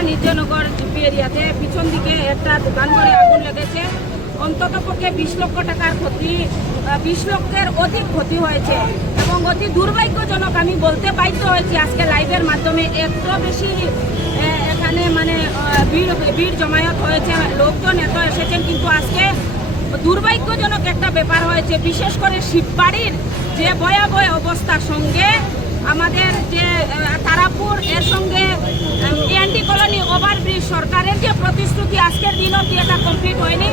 আর্যনগর GP এরিয়াতে। পিছন দিকে একটা দোকান করে আগুন লেগেছে। অন্তত পক্ষে বিশ লক্ষ টাকার ক্ষতি বিশ লক্ষের অধিক ক্ষতি হয়েছে এবং অতি দুর্ভাগ্যজনক আমি বলতে বাধ্য হয়েছি আজকে লাইভের মাধ্যমে। এত বেশি এখানে মানে ভিড় ভিড় জমায়েত হয়েছে। লোকজন এত এসেছেন, কিন্তু আজকে দুর্ভাগ্যজনক একটা ব্যাপার হয়েছে। বিশেষ করে শিববাড়ির যে ভয়াবহ অবস্থার সঙ্গে আমাদের যে আহ, তারাপুর এর সঙ্গে এনডি কলোনি ওভারব্রিজ সরকারের যে প্রতিশ্রুতি, আজকের দিন অব্দি এটা কমপ্লিট হয়নি?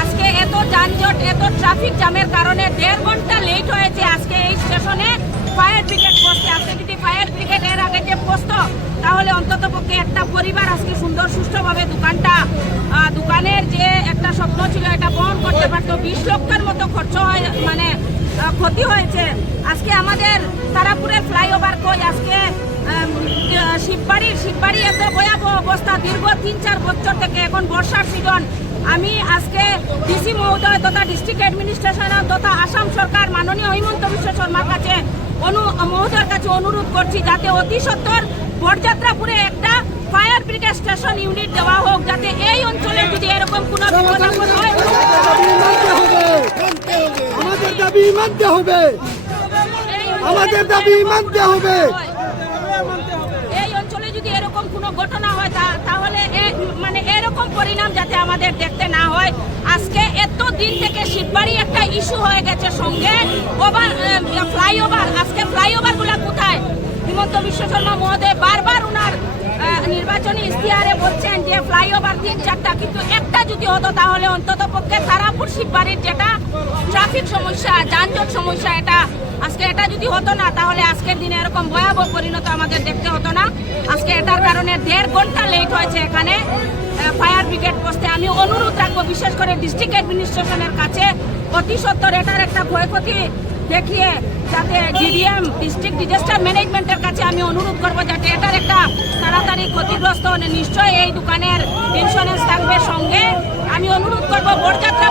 আজকে এত যানজট, এত ট্রাফিক জ্যামের কারণে দেড় ঘণ্টা লেট হয়েছে আজকে এই স্টেশনে ফায়ার ব্রিগেড বসতে আজকে যদি ফায়ার ব্রিগেড এর আগে যে বসতো তাহলে অন্তত পক্ষে একটা পরিবার আজকে সুন্দর সুষ্ঠুভাবে দোকানটা দোকানের যে একটা স্বপ্ন ছিল, এটা বহন করতে পারতো। বিশ লক্ষের মতো খরচ হয় মানে ক্ষতি হয়েছে। আজকে আমাদের তারাপুরের ফ্লাইওভার কই? আজকে শিববাড়ির শিববাড়ি এত ভয়াবহ অবস্থা দীর্ঘ তিন চার বছর থেকে এখন বর্ষার সিজন আমি আজকে ডিসি মহোদয় তথা ডিস্ট্রিক্ট অ্যাডমিনিস্ট্রেশন তথা আসাম সরকার মাননীয় হিমন্ত বিশ্ব শর্মার কাছে অনু মহোদয়ের কাছে অনুরোধ করছি যাতে অতি সত্বর বরযাত্রাপুরে একটা ফায়ার ব্রিগেড স্টেশন ইউনিট দেওয়া হোক যাতে এই অঞ্চলে যদি এরকম কোনো বিপদ হয় আমাদের দাবি মানতে হবে। আমাদের দাবি মানতে হবে এই অঞ্চলে যদি এরকম কোনো ঘটনা হয় তাহলে মানে এরকম পরিণাম যাতে আমাদের দেখতে না হয়। আজকে এত দিন থেকে শিববাড়ি একটা ইস্যু হয়ে গেছে সঙ্গে। ওভার ফ্লাইওভার আজকে ফ্লাইওভারগুলা কোথায়? হিমন্ত বিশ্ব শর্মা মহোদয় বারবার আহ, নির্বাচনী ইশতেহারে বলছেন যে ফ্লাইওভার তিন চারটা কিন্তু একটা যদি হতো তাহলে অন্তত পক্ষে তারাপুর শিববাড়ির যেটা ট্রাফিক সমস্যা যানজট সমস্যা যদি হতো না, তাহলে আজকের দিনে এরকম ভয়াবহ পরিণত আমাদের দেখতে হতো না। আজকে এটার কারণে দেড় ঘণ্টা লেট হয়েছে এখানে ফায়ার ব্রিগেড পোস্টে আমি অনুরোধ রাখব বিশেষ করে ডিস্ট্রিক্ট অ্যাডমিনিস্ট্রেশনের কাছে, অতি সত্তর এটার একটা ক্ষয়ক্ষতি দেখিয়ে যাতে ডিডিএম ডিস্ট্রিক্ট ডিজাস্টার ম্যানেজমেন্টের কাছে আমি অনুরোধ করব যাতে এটার একটা তাড়াতাড়ি ক্ষতিগ্রস্ত নিশ্চয়ই এই দোকানের ইন্স্যুরেন্স থাকবে সঙ্গে। আমি অনুরোধ করব বরযাত্রা